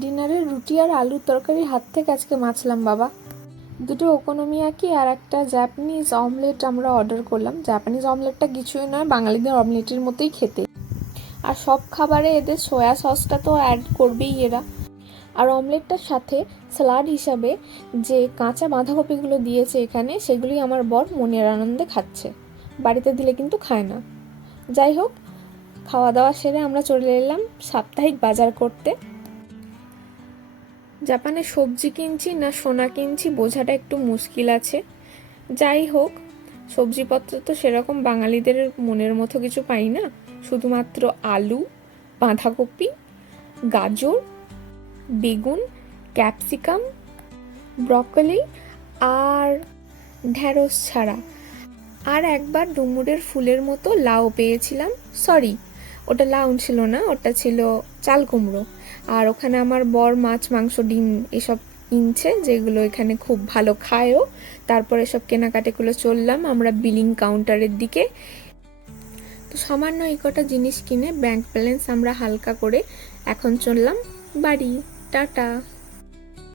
ডিনারে রুটি আর আলুর তরকারির হাত থেকে আজকে বাঁচলাম বাবা। দুটো ওকোনোমিয়াকি আর একটা জাপানিজ অমলেট আমরা অর্ডার করলাম। জাপানিজ অমলেটটা কিছুই নয়, বাঙালিদের অমলেটের মতোই খেতে। আর সব খাবারে এদের সয়া সসটা তো অ্যাড করবেই এরা। আর অমলেটটার সাথে স্যালাড হিসাবে যে কাঁচা বাঁধাকপিগুলো দিয়েছে এখানে, সেগুলি আমার বর মনের আনন্দে খাচ্ছে, বাড়িতে দিলে কিন্তু খায় না। যাই হোক, খাওয়া দাওয়া সেরে আমরা চলে এলাম সাপ্তাহিক বাজার করতে। জাপানে সবজি কিনছি না সোনা কিনছি বোঝাটা একটু মুশকিল আছে। যাই হোক, সবজিপত্র তো সেরকম বাঙালিদের মনের মতো কিছু পাই না, শুধুমাত্র আলু, বাঁধাকপি, গাজর, বেগুন, ক্যাপসিকাম, ব্রকলি আর ঢ্যাঁড়স ছাড়া। আর একবার ডুমুরের ফুলের মতো লাউ পেয়েছিলাম, সরি ওটা লাউ ছিল না, ওটা ছিল চাল কুমড়ো। আর ওখানে আমার বর মাছ, মাংস, ডিম এসব কিনছে, যেগুলো এখানে খুব ভালো খায়ও। তারপর এসব কেনাকাটিগুলো চললাম আমরা বিলিং কাউন্টারের দিকে। তো সামান্য এই কটা জিনিস কিনে ব্যাংক ব্যালেন্স আমরা হালকা করে এখন চললাম বাড়ি। টাটা।